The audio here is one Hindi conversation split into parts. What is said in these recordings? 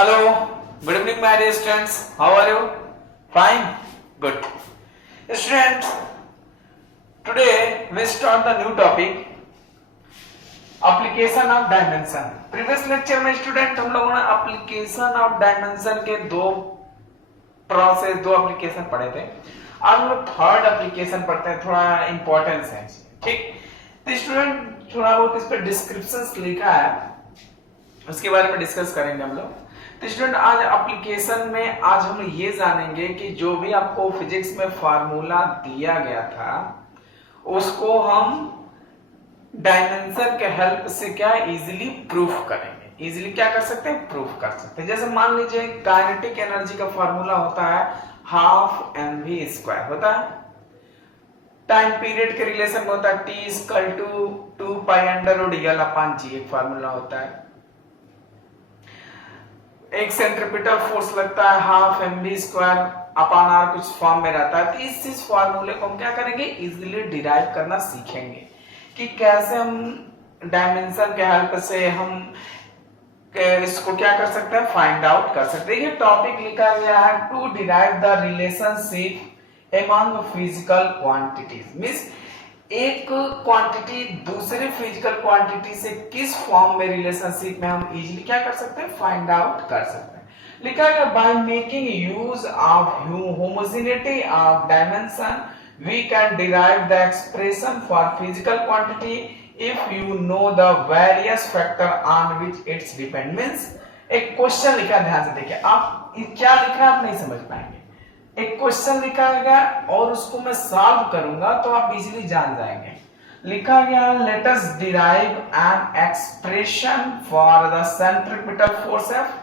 Hello, good evening, my dear students. How are you? Fine? Good. Students, today we start the new topic, application of dimension. Previous lecture में स्टूडेंट हम लोगों ने application of dimension के दो एप्लीकेशन पढ़े थे। आज हम लोग थर्ड एप्लीकेशन पढ़ते हैं, थोड़ा इंपॉर्टेंस है, ठीक। तो स्टूडेंट थोड़ा बहुत इस पर डिस्क्रिप्शंस लिखा है, उसके बारे में डिस्कस करेंगे हम लोग। तो स्टूडेंट आज एप्लीकेशन में आज हम ये जानेंगे कि जो भी आपको फिजिक्स में फार्मूला दिया गया था उसको हम डायमेंशन के हेल्प से क्या इजीली प्रूफ करेंगे। इजीली क्या कर सकते हैं? प्रूफ कर सकते हैं। जैसे मान लीजिए काइनेटिक एनर्जी का फार्मूला होता है हाफ mv स्क्वायर होता है, टाइम पीरियड के रिलेशन में होता है t equal to 2 pi under root L upon G, एक फार्मूला होता है। एक सेंट्रीपिटल फोर्स लगता है half mv square upon R, कुछ फॉर्म में रहता है। तो इस फार्मूले को हम क्या करेंगे? इजीली डिराइव करना सीखेंगे कि कैसे हम डायमेंशन के हेल्प से हम इसको क्या कर सकते हैं? फाइंड आउट कर सकते हैं। ये टॉपिक लिखा गया है to derive the relationship among physical quantities. Means एक क्वांटिटी दूसरे फिजिकल क्वांटिटी से किस फॉर्म में रिलेशनशिप में हम इजीली क्या कर सकते हैं? फाइंड आउट कर सकते हैं। लिखा गया by making use of homogeneity of dimension we can derive the expression for physical quantity if you know the various factor on which its depend. Means एक क्वेश्चन लिखा, ध्यान से देखिए। आप क्या लिखा है आप नहीं समझ पाएंगे। एक क्वेश्चन लिखा गया और उसको मैं सॉल्व करूंगा तो आप इजीली जान जाएंगे। लिखा गया let us derive an expression for the centripetal force F.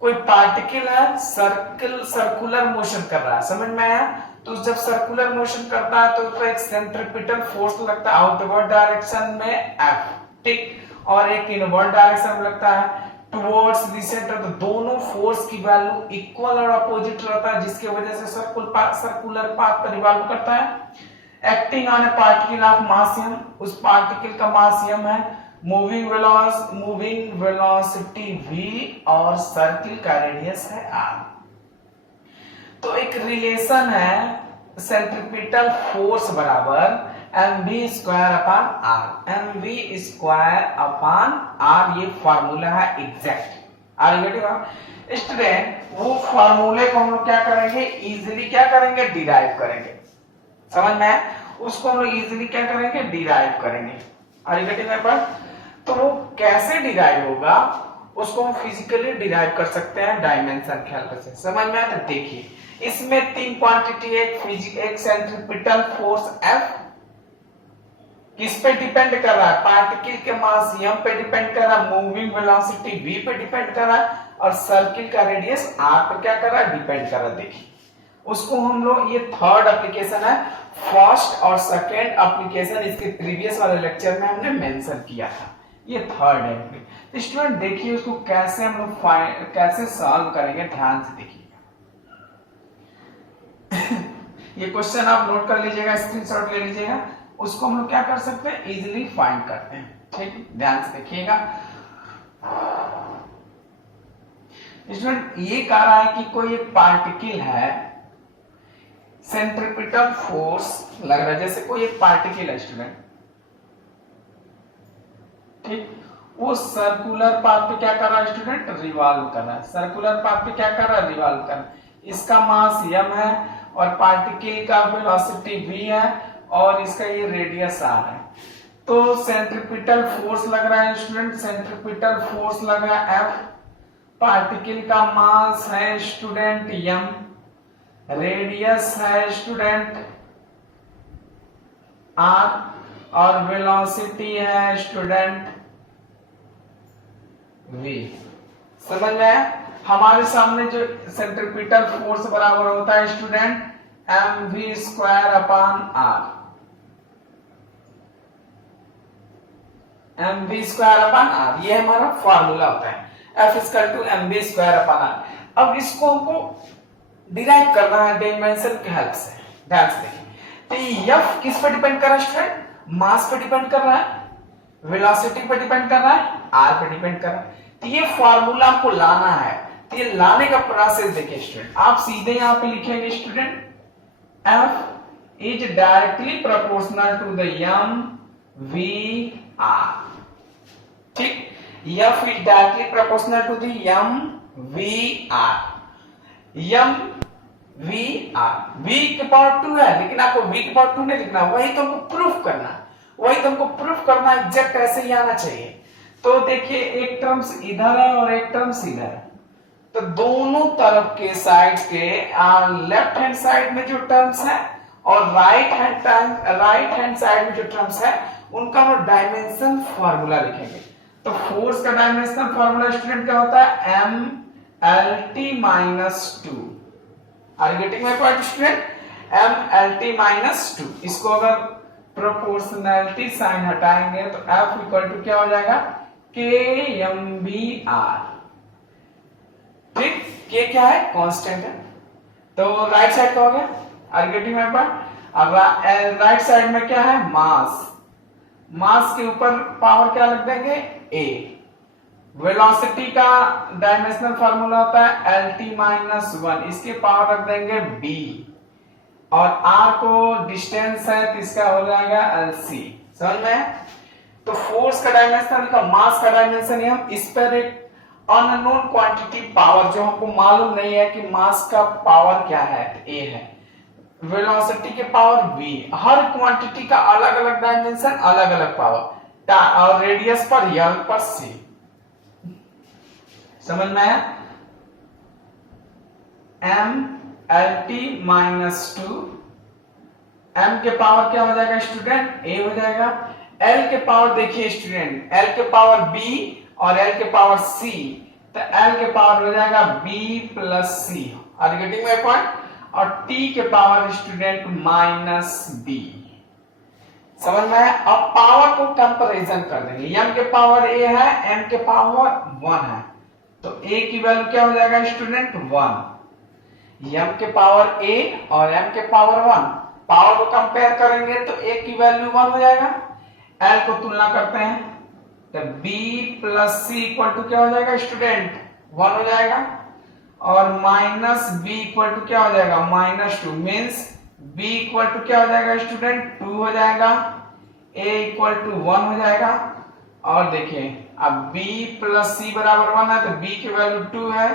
कोई पार्टिकल है, सर्कुलर मोशन कर रहा है, समझ में आया? तो जब सर्कुलर मोशन करता है तो एक सेंट्रीपिटल फोर्स लगता है आउटवर्ड डायरेक्शन में एफ, ठीक, और एक इनवर्ड डायरेक्शन में लगता है टुवर्ड्स द सेंटर। तो दोनों फोर्स की वैल्यू इक्वल और अपोजिट रहता है, जिसकी वजह से सर्कुलर पाथ पर रिवॉल्व करता है। Acting on a particle of mass m, उस पार्टिकल का मास m है, मूविंग वेलोसिटी v और सर्किल का रेडियस है r। तो एक रिलेशन है सेंट्रीपिटल फोर्स बराबर mv square upon r, mv square upon r, ये फार्मूला है exact. Are you getting? Student वो फार्मूले को हम लोग क्या करेंगे? इजीली क्या करेंगे? डिराइव करेंगे। समझ में आया? उसको हम लोग इजीली क्या करेंगे? डिराइव करेंगे। Are you getting my point? तो वो कैसे डिराइव होगा उसको हम फिजिकली डिराइव कर सकते हैं डायमेंशन के हेल्प से। समझ में आया? तो देखिए इसमें तीन क्वांटिटी, एक सेंट्रीपिटल फोर्स F किस पे डिपेंड कर रहा है? पार्टिकल के मास m पे डिपेंड कर रहा है, मूविंग वेलोसिटी v पे डिपेंड कर रहा है और सर्किल का रेडियस r पे क्या कर रहा है? डिपेंड कर रहा है। देखिए उसको हम लोग, ये थर्ड एप्लीकेशन है, फर्स्ट और सेकेंड एप्लीकेशन इसके प्रीवियस वाले लेक्चर में हमने मेंशन किया था, ये थर्ड है। तो स्टूडेंट देखिए उसको कैसे हम लोग कैसे सॉल्व करेंगे, ध्यान से देखिए। ये क्वेश्चन आप नोट कर लीजिएगा, स्क्रीनशॉट ले लीजिएगा। उसको हम लोग क्या कर सकते हैं? इजीली फाइंड करते हैं, ठीक, ध्यान से देखिएगा। स्टूडेंट ये कह रहा है कि कोई एक पार्टिकल है, सेंट्रीपिटल फोर्स लग रहा है, जैसे कोई एक पार्टिकल है स्टूडेंट, ठीक, वो सर्कुलर पाथ पे क्या कर रहा है स्टूडेंट? रिवॉल्व कर रहा है। सर्कुलर पाथ पे क्या कर रहा है? रिवॉल्व कर रहा है। इसका मास m है और पार्टिकल का वेलोसिटी v है और इसका ये रेडियस r है। तो सेंट्रीपिटल फोर्स लग रहा है स्टूडेंट, सेंट्रीपिटल फोर्स लग रहा है F, पार्टिकल का मास है स्टूडेंट m, रेडियस है स्टूडेंट r और वेलोसिटी है स्टूडेंट v। समझ में आया? हमारे सामने जो सेंट्रीपिटल फोर्स बराबर होता है student mv square upon r, mv square upon r, ये हमारा फार्मूला होता है, F equal to mv square upon r। अब इसको हमको डिराइव करना है डायमेंशन के हेल्प से। ध्यान से देखिए, तो F किस पे डिपेंड कर रहा है स्टूडेंट? मास पे डिपेंड कर रहा है, वेलोसिटी पे डिपेंड कर रहा है, r पे डिपेंड कर रहा है। तो ये फॉर्मूला को लाना है, तो ये लाने का प्रोसेस देखिए स्टूडेंट, आप सीधे यहां पे लिखेंगे student F is directly proportional to the M V R, ठीक, F is directly proportional to the M V R, M V R, V के पावर 2 है लेकिन आपको वी के पावर 2 नहीं लिखना, वही तुमको प्रूफ करना, वही तुमको प्रूफ करना एग्जैक्ट ऐसे ही आना चाहिए। तो देखिए एक टर्म्स इधर है और एक टर्म्स इधर है, तो दोनों तरफ के साइड के लेफ्ट हैंड साइड में जो टर्म्स है और राइट हैंड साइड में जो टर्म्स है उनका हम डायमेंशन फार्मूला लिखेंगे। तो फोर्स का डायमेंशन फार्मूला स्टूडेंट क्या होता है, M L T minus two, are getting my point student, M L T minus two. इसको अगर प्रोपोर्शनैलिटी साइन हटाएंगे तो F इक्वल टू क्या हो जाएगा, के एम बी आर, ठीक, के क्या है, कांस्टेंट है। तो राइट साइड का हो गया, आर गेटिंग माय पॉइंट। अब राइट साइड में क्या है, मास, मास के ऊपर पावर क्या लिख देंगे, ए। वेलोसिटी का डायमेंशनल फार्मूला होता है एल टी माइनस वन, इसके पावर रख देंगे बी, और आर को डिस्टेंस है तो इसका हो जाएगा एल सी, समझ में। तो फोर्स का डायमेंशन का, मास का डायमेंशन, हम इस पर एक अननोन क्वांटिटी पावर, जो हमको मालूम नहीं है कि मास का पावर क्या है, ए है, वेलोसिटी के पावर v, हर क्वांटिटी का अलग अलग डायमेंशन, अलग अलग पावर, और रेडियस पर यल पर c, समझ में आया। m L T minus two, M के पावर क्या हो जाएगा स्टूडेंट, a हो जाएगा। l के पावर देखिए स्टूडेंट, l के पावर b और l के पावर c, तो l के पावर हो जाएगा b plus c, are you getting my point. और t के पावर स्टूडेंट माइनस b, समझ में आया। अब पावर को कंपैरिजन कर देंगे, m के पावर a है, m के पावर 1 है, तो a की वैल्यू क्या हो जाएगा स्टूडेंट 1, m के पावर a और m के पावर 1, पावर को कंपेयर करेंगे तो a की वैल्यू 1 हो जाएगा, l को तुलना करते हैं तो b plus c equal to क्या हो जाएगा स्टूडेंट 1 हो जाएगा, और माइनस b इक्वल टू क्या हो जाएगा minus 2, means b equal to क्या हो जाएगा स्टूडेंट 2 हो जाएगा, a इक्वल टू 1 हो जाएगा। और देखिए अब b प्लस c बराबर 1 है तो b की वैल्यू 2 है,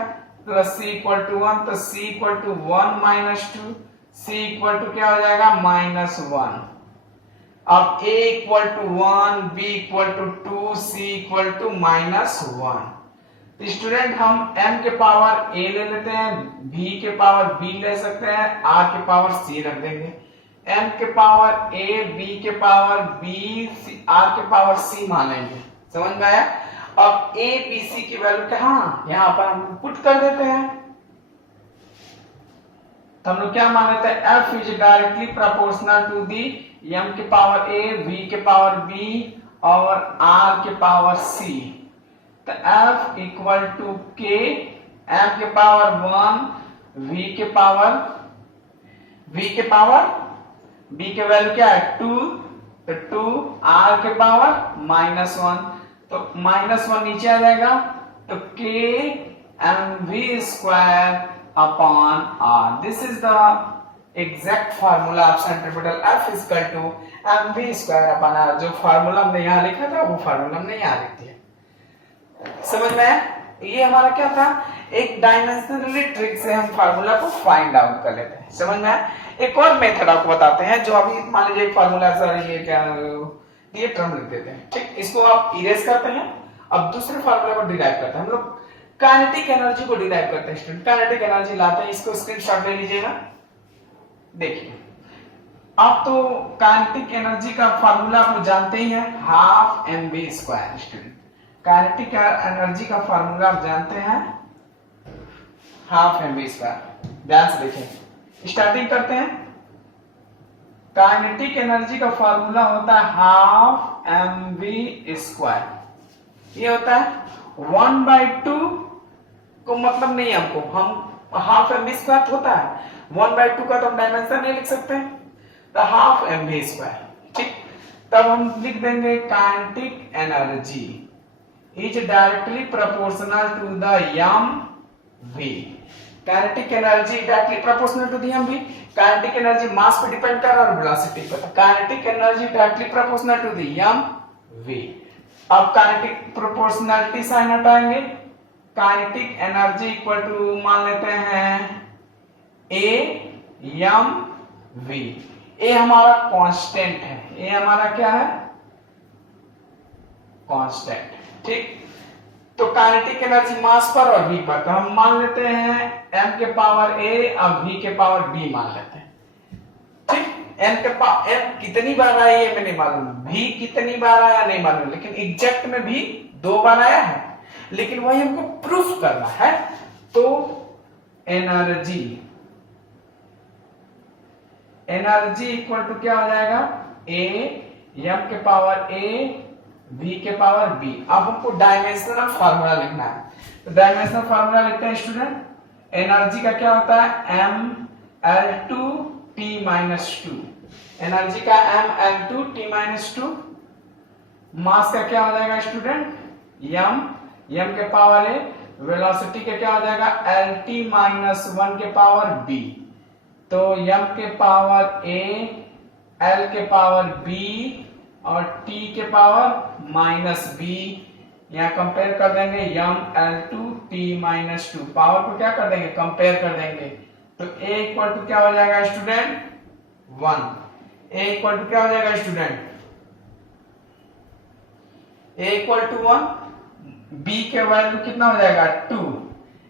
प्लस c इक्वल टू 1, तो c equal to 1 minus 2, c equal to क्या हो जाएगा माइनस 1। अब a equal to 1, b equal to 2, c equal to minus 1। Student हम m के पावर a ले लेते हैं, b के पावर b ले सकते हैं, r के पावर c रख देंगे, m के पावर a, b के पावर b, r के पावर c मानेंगे, समझ में आया। अब a b c की वैल्यू कहाँ, यहाँ पर हम पुट कर देते हैं, तो हम लोग क्या मान लेते हैं, f is directly proportional to the m के पावर a, v के पावर b और r के पावर c, तो f equal to k, m के पावर 1, v के पावर b के वैल्यू क्या है 2, तो 2, r के पावर माइनस 1, तो माइनस 1 नीचे आ जाएगा, तो k mv square upon r, this is the exact formula of centripetal F is equal to mv square upon r। जो फार्मूला हमने यहाँ लिखा था वो फार्मूला हमने यहाँ लिख दिया, समझ में आया। ये हमारा क्या था, एक डायमेंशनली ट्रिक से हम फार्मूला को फाइंड आउट कर लेते हैं, समझ में आया। एक और मेथड आपको बताते हैं, जो अभी मान लीजिए फार्मूला सर ये क्या, ये टर्म लिख देते हैं, ठीक, इसको आप इरेज करते हैं, अब दूसरे फार्मूला को डिराइव करते हैं। हम लोग काइनेटिक एनर्जी को डिराइव करते हैं स्टूडेंट, काइनेटिक एनर्जी लाते हैं, इसको स्क्रीनशॉट ले लीजिएगा। देखिए आप तो काइनेटिक एनर्जी का फार्मूला आप जानते ही हैं, half mv square. Student kinetic energy का फार्मूला आप जानते हैं, हाफ mv स्क्वायर। ध्यान से देखें, स्टार्टिंग करते हैं। काइनेटिक एनर्जी का फार्मूला होता है हाफ mv स्क्वायर, ये होता है 1/2 को मतलब नहीं हमको, हम हाफ mv स्क्वायर होता है, 1/2 का तो हम डायमेंशन नहीं लिख सकते, तो हाफ mv स्क्वायर, ठीक। तब हम लिख देंगे kinetic energy is directly proportional to the M V. Kinetic energy directly proportional to the M V. Kinetic energy mass पे डिपेंड कर रहा है और वेलोसिटी पे। Kinetic energy directly proportional to the M V. अब काइनेटिक प्रोपोर्शनलिटी साइन हटाएंगे। काइनेटिक एनर्जी इक्वल टू मान लेते हैं ए एम वी। ए हमारा कांस्टेंट है, ए हमारा क्या है, कांस्टेंट। ठीक, तो काइनेटिक एनर्जी मास पर और v पर, तो हम मान लेते हैं m के पावर a और v के पावर b मान लेते हैं। ठीक, m के पावर m कितनी बार आया ये मैं नहीं मालूम, v कितनी बार आया नहीं मालूम, लेकिन एग्जैक्ट में भी 2 बार आया है, लेकिन वही हमको प्रूफ करना है। तो एनर्जी इक्वल टू क्या हो जाएगा, a m के पावर a v के पावर b। अब हमको डायमेंशनल फार्मूला लिखना है, तो डायमेंशनल फार्मूला लिखते हैं स्टूडेंट। एनर्जी का क्या होता है, m(L2t-2)। एनर्जी का m(L2t-2)। मास का क्या हो जाएगा स्टूडेंट, m के पावर a। वेलोसिटी का क्या हो जाएगा, Lt-1 के पावर b। तो m के पावर a, l के पावर b और t के पावर -b। यहां कंपेयर कर देंगे m(L2t-2)। पावर को क्या कर देंगे, कंपेयर कर देंगे। तो a इक्वल टू क्या हो जाएगा स्टूडेंट, 1। a इक्वल टू क्या हो जाएगा student, a equal to 1। b के वैल्यू कितना हो जाएगा, 2।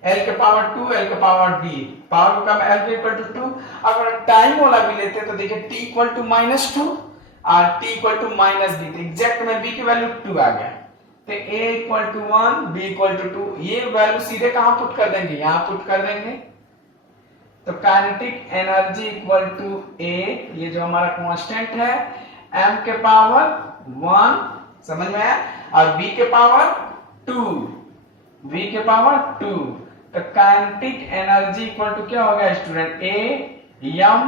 l के पावर 2, l के पावर b। पावर को कम l इक्वल टू 2। अगर टाइम वाला भी लेते हैं तो देखिए t इक्वल टू -2 और t इक्वल टू -b। तो एग्जैक्ट में b की वैल्यू 2 आ गया। तो a equal to 1, b equal to 2। ये वैल्यू सीधे कहां पुट कर देंगे, यहां पुट कर देंगे। तो kinetic energy equal to a, ये जो हमारा कांस्टेंट है, m के पावर 1, समझ में आया, और b के पावर 2, v के पावर 2। तो काइनेटिक एनर्जी इक्वल टू क्या होगा student, a m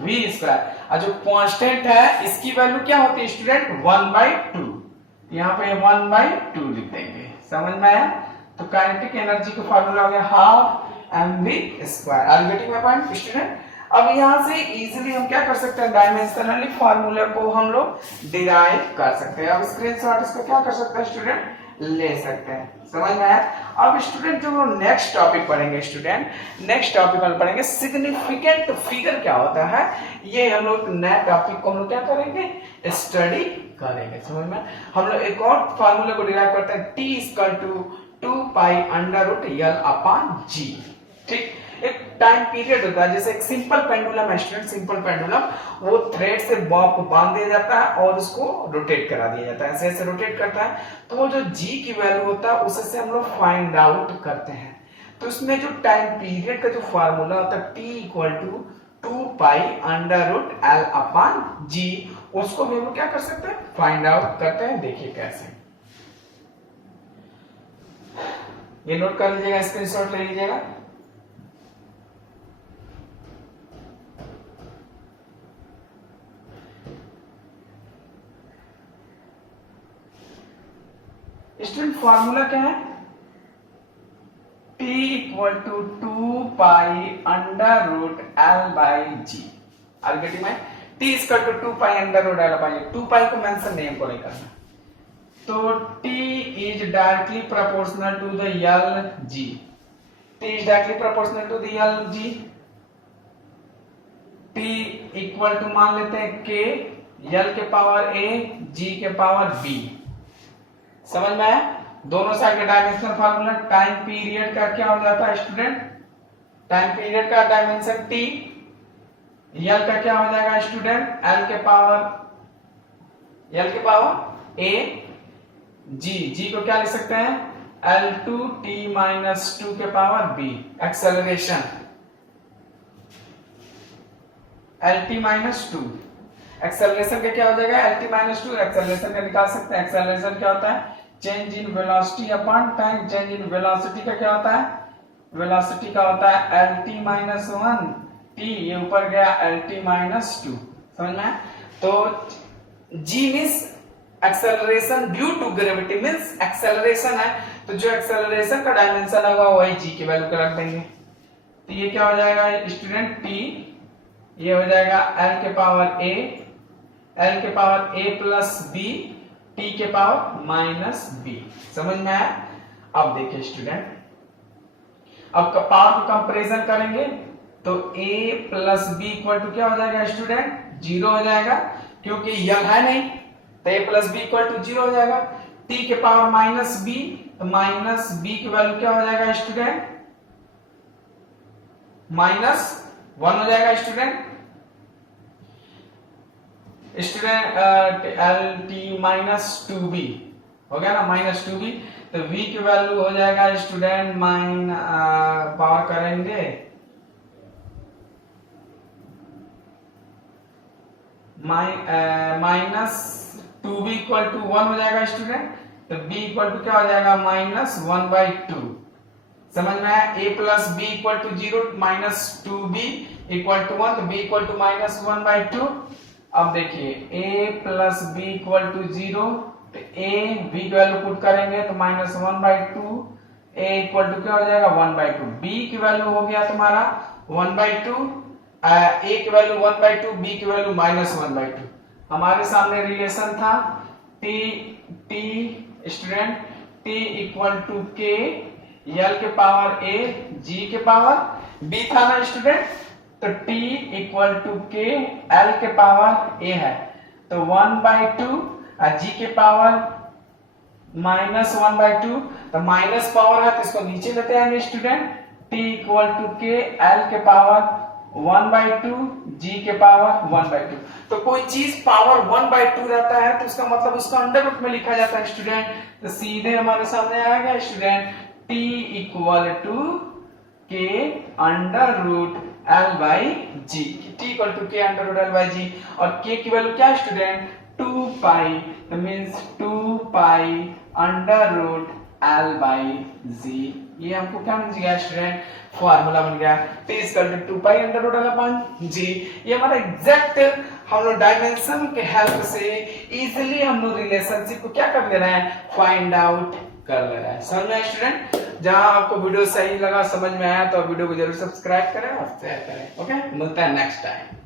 v square. और जो कांस्टेंट है इसकी वैल्यू क्या होती है स्टूडेंट, 1/2। यहाँ पे 1/2 लिख देंगे, समझ में आया। तो काइनेटिक एनर्जी का फार्मूला हो गया half mv square. Are getting my point student. अब यहाँ से इजीली हम क्या कर सकते हैं, डायमेंशनली फार्मूले को हम लोग डिराइव कर सकते हैं। अब स्क्रीनशॉट इसको क्या कर सकते हैं स्टूडेंट, ले सकते हैं, समझ में आया। अब स्टूडेंट जो नेक्स्ट टॉपिक पढ़ेंगे स्टूडेंट, नेक्स्ट टॉपिक में पढ़ेंगे सिग्निफिकेंट फिगर क्या होता है। ये हम लोग नया टॉपिक को हम लोग क्या करेंगे, स्टडी करेंगे, समझ में। हम लोग एक और फार्मूले को डिराइव करते हैं, t इक्वल टू 2π√L/g। ठीक, एक टाइम पीरियड होता है, जैसे एक सिंपल पेंडुलम है स्टूडेंट, सिंपल पेंडुलम, वो थ्रेड से बॉब को बांध दिया जाता है और उसको रोटेट करा दिया जाता है, ऐसे ऐसे रोटेट करता है। तो वो जो g की वैल्यू होता है उससे हम लोग फाइंड आउट करते हैं। तो इसमें जो टाइम पीरियड का जो फार्मूला होता है t इक्वल टू 2π√L/g, उसको भी हम लोग क्या कर सकते हैं, फाइंड आउट करते हैं। देखिए कैसे, ये नोट कर लीजिएगा, स्क्रीनशॉट ले लीजिएगा। स्टूडेंट फार्मूला क्या है, t equal to 2π√L/g। Are getting में, t इक्वल टू 2π√L/g। 2π को मेंशन नहीं हमको नहीं करना। तो t is directly proportional to the L/g। t is directly proportional to the L/g। t equal to मान लेते हैं k, L के पावर a, g के पावर b। समझ में आया। दोनों साइड का डायमेंशनल फार्मूला। टाइम पीरियड का क्या हो जाता है स्टूडेंट, टाइम पीरियड का डायमेंशन t, L का क्या हो जाएगा स्टूडेंट, L के पावर a, g को क्या लिख सकते हैं, L2t-2 के power b। Acceleration Lt-2, acceleration का क्या हो जाएगा, Lt-2। एक्सेलरेशन का निकाल सकते हैं। एक्सेलरेशन क्या होता है, change in velocity upon time. Change in velocity का क्या होता है, वेलोसिटी का होता है Lt-1 t, ये ऊपर गया Lt-2, समझ में। तो g means acceleration due to gravity means acceleration है, तो जो एक्सेलरेशन का डायमेंशन होगा वही जी की वैल्यू का रख देंगे। तो ये क्या हो जाएगा स्टूडेंट टी, ये हो जाएगा एल के पावर ए, एल के पावर ए प्लस बी, टी के पावर माइनस बी। समझ में आया? अब देखिए स्टूडेंट, अब पावर को कंपैरिजन करेंगे तो a plus B equal to क्या हो जाएगा स्टूडेंट? 0 हो जाएगा, क्योंकि यंग है नहीं, तो a plus B equal to 0 हो जाएगा। t के पावर माइनस बी, तो माइनस बी की वैल्यू क्या हो जाएगा स्टूडेंट? -1 हो जाएगा student. L T minus 2b हो गया ना, -2b। तो v की वैल्यू हो जाएगा स्टूडेंट पावर करेंगे -2b इक्वल टू 1 हो जाएगा स्टूडेंट। तो b इक्वल टू क्या हो जाएगा? -1/2। समझ में आया? a plus B equal to 0, -2b equal to 1, तो b इक्वल टू -1/2। अब देखिए a plus B equal to 0, तो a b की वैल्यू पुट करेंगे तो -1/2, a इक्वल टू क्या हो जाएगा? 1/2। b की वैल्यू हो गया तुम्हारा 1/2, a की वैल्यू 1/2, b की वैल्यू -1/2। हमारे सामने रिलेशन था t student t equal to k, l के पावर a, g के पावर b था ना स्टूडेंट। तो t equal to k, l के पावर a है, तो 1/2, g के पावर -1/2, तो माइनस पावर है तो इसको नीचे लेते आएंगे student. t equal to k, l के पावर 1/2, g के पावर 1/2। तो कोई चीज पावर 1/2 रहता है तो उसका मतलब उसको अंडर रूट में लिखा जाता है स्टूडेंट। तो सीधे हमारे सामने आ गया student t equal to k under root l by G, t equal to k under root l by G. और k की वैल्यू क्या है स्टूडेंट? 2 पाई, तो means 2 pi under root l by G. ये हमको क्या मिल गया स्टूडेंट? फॉर्मूला बन गया t equal to 2 pi under root l upon G. ये हमारा एग्जैक्ट हम लोग डायमेंशन के हेल्प से इजीली हम लोग रिलेशनशिप को क्या कर ले रहे हैं? फाइंड आउट कर ले रहे हैं। समझ में स्टूडेंट? जहां आपको वीडियो सही लगा, समझ में आया, तो वीडियो को जरूर सब्सक्राइब करें और शेयर करें। ओके, मिलता है नेक्स्ट टाइम।